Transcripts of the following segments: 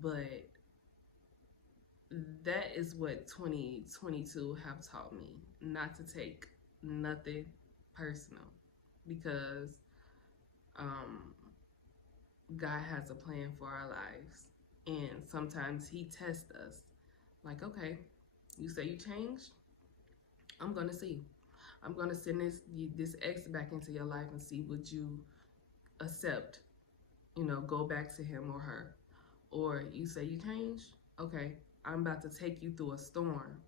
But that is what 2022 have taught me, not to take nothing personal, because um, God has a plan for our lives, and sometimes He tests us. Like, okay, you say you changed, I'm gonna see. I'm gonna send this ex back into your life and see would you accept, go back to him or her. Or you say you changed, okay, I'm about to take you through a storm.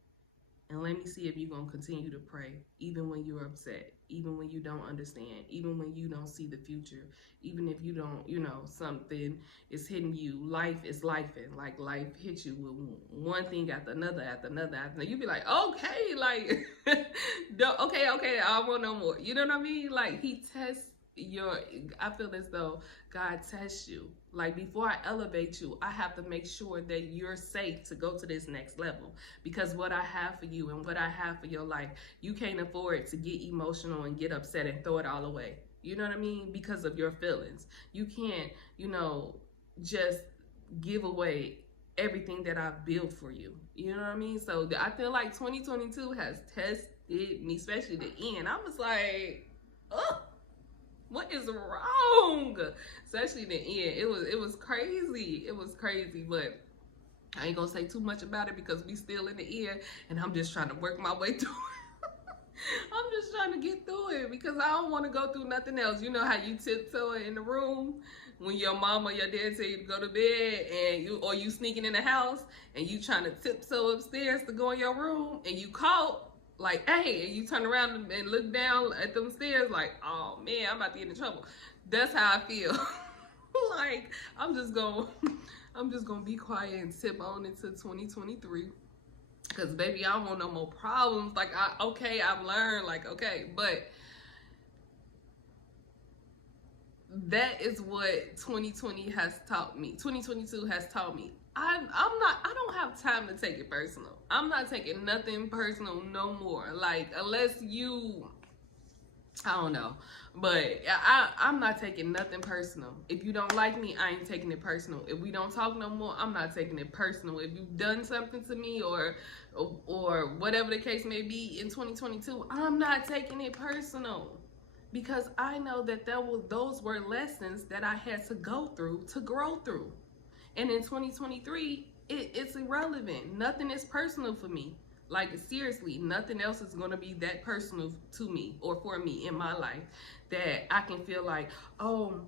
And let me see if you're going to continue to pray, even when you're upset, even when you don't understand, even when you don't see the future, even if you don't, something is hitting you. Life is life, and like life hits you with one thing after another, after another, after another. You be like, okay, like, okay, I want no more. You know what I mean? Like, He tests I feel as though God tests you. Like, before I elevate you, I have to make sure that you're safe to go to this next level. Because what I have for you and what I have for your life, you can't afford to get emotional and get upset and throw it all away. You know what I mean? Because of your feelings. You can't, just give away everything that I've built for you. You know what I mean? So I feel like 2022 has tested me, especially the end. I was like, oh, what is wrong? Especially the end. It was crazy. It was crazy, but I ain't gonna say too much about it because we still in the end, and I'm just trying to work my way through it. I'm just trying to get through it because I don't want to go through nothing else. You know how you tiptoe in the room when your mom or your dad tell you to go to bed, and you sneaking in the house and you trying to tiptoe upstairs to go in your room, and you caught. Like, hey, and you turn around and look down at them stairs like, oh man, I'm about to get in trouble. That's how I feel. Like, I'm just gonna be quiet and sip on into 2023. Cause baby, I don't want no more problems. Like, I've learned. Like, okay, but that is what 2020 has taught me. 2022 has taught me. I don't have time to take it personal. I'm not taking nothing personal no more. Like, unless you, I don't know. But I'm not taking nothing personal. If you don't like me, I ain't taking it personal. If we don't talk no more, I'm not taking it personal. If you've done something to me or whatever the case may be in 2022, I'm not taking it personal. Because I know that those were lessons that I had to go through to grow through. And in 2023, it's irrelevant. Nothing is personal for me. Like, seriously, nothing else is going to be that personal to me or for me in my life that I can feel like, oh,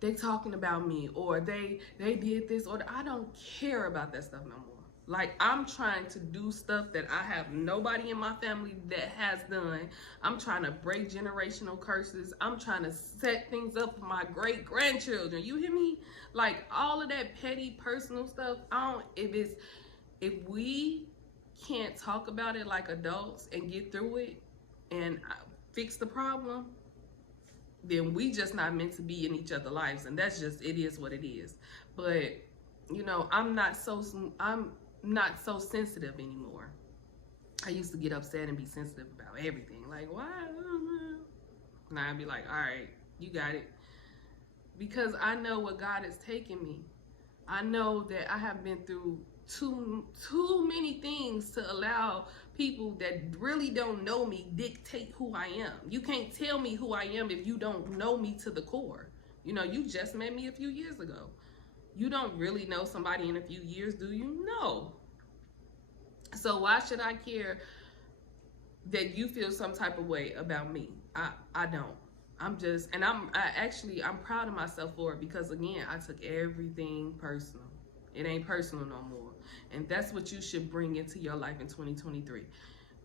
they talking about me, or they did this, or I don't care about that stuff no more. Like, I'm trying to do stuff that I have nobody in my family that has done. I'm trying to break generational curses. I'm trying to set things up for my great grandchildren. You hear me? Like, all of that petty personal stuff. If we can't talk about it like adults and get through it and fix the problem, then we just not meant to be in each other's lives, and that's just, it is what it is. But I'm not so sensitive anymore. I used to get upset and be sensitive about everything. Like, why? Now I'd be like, all right, you got it. Because I know what God has taken me. I know that I have been through too many things to allow people that really don't know me dictate who I am. You can't tell me who I am if you don't know me to the core. You just met me a few years ago. You don't really know somebody in a few years, do you? No. So why should I care that you feel some type of way about me? I don't. I'm proud of myself for it, because again, I took everything personal. It ain't personal no more. And that's what you should bring into your life in 2023.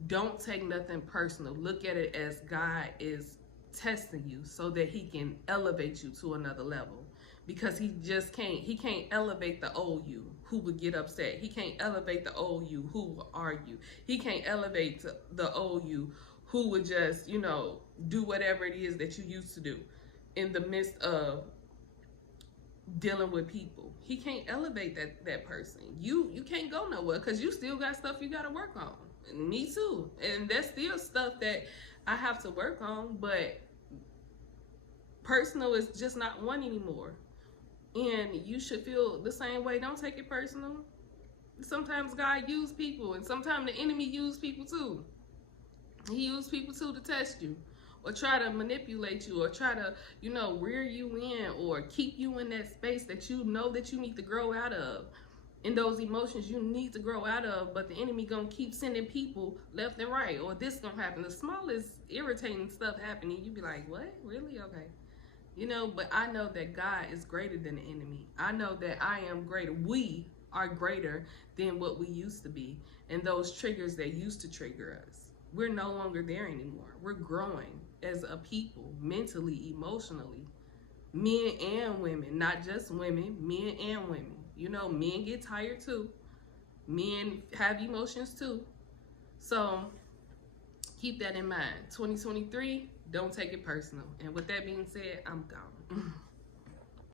Don't take nothing personal. Look at it as God is testing you so that He can elevate you to another level. Because he can't elevate the old you who would get upset. He can't elevate the old you who will argue. He can't elevate the old you who would just, do whatever it is that you used to do in the midst of dealing with people. He can't elevate that person. You can't go nowhere because you still got stuff you got to work on. Me too. And that's still stuff that I have to work on, but personal is just not one anymore. And you should feel the same way. Don't take it personal. Sometimes God used people, and sometimes the enemy used people too. He used people too to test you, or try to manipulate you, or try to, rear you in, or keep you in that space that you know that you need to grow out of. In those emotions you need to grow out of, but the enemy gonna keep sending people left and right, or this gonna happen. The smallest irritating stuff happening, you be like, what? Really? Okay. But I know that God is greater than the enemy. I know that I am greater. We are greater than what we used to be. And those triggers that used to trigger us, we're no longer there anymore. We're growing as a people, mentally, emotionally, men and women, not just women, men and women. Men get tired too. Men have emotions too. So keep that in mind. 2023, don't take it personal. And with that being said, I'm gone.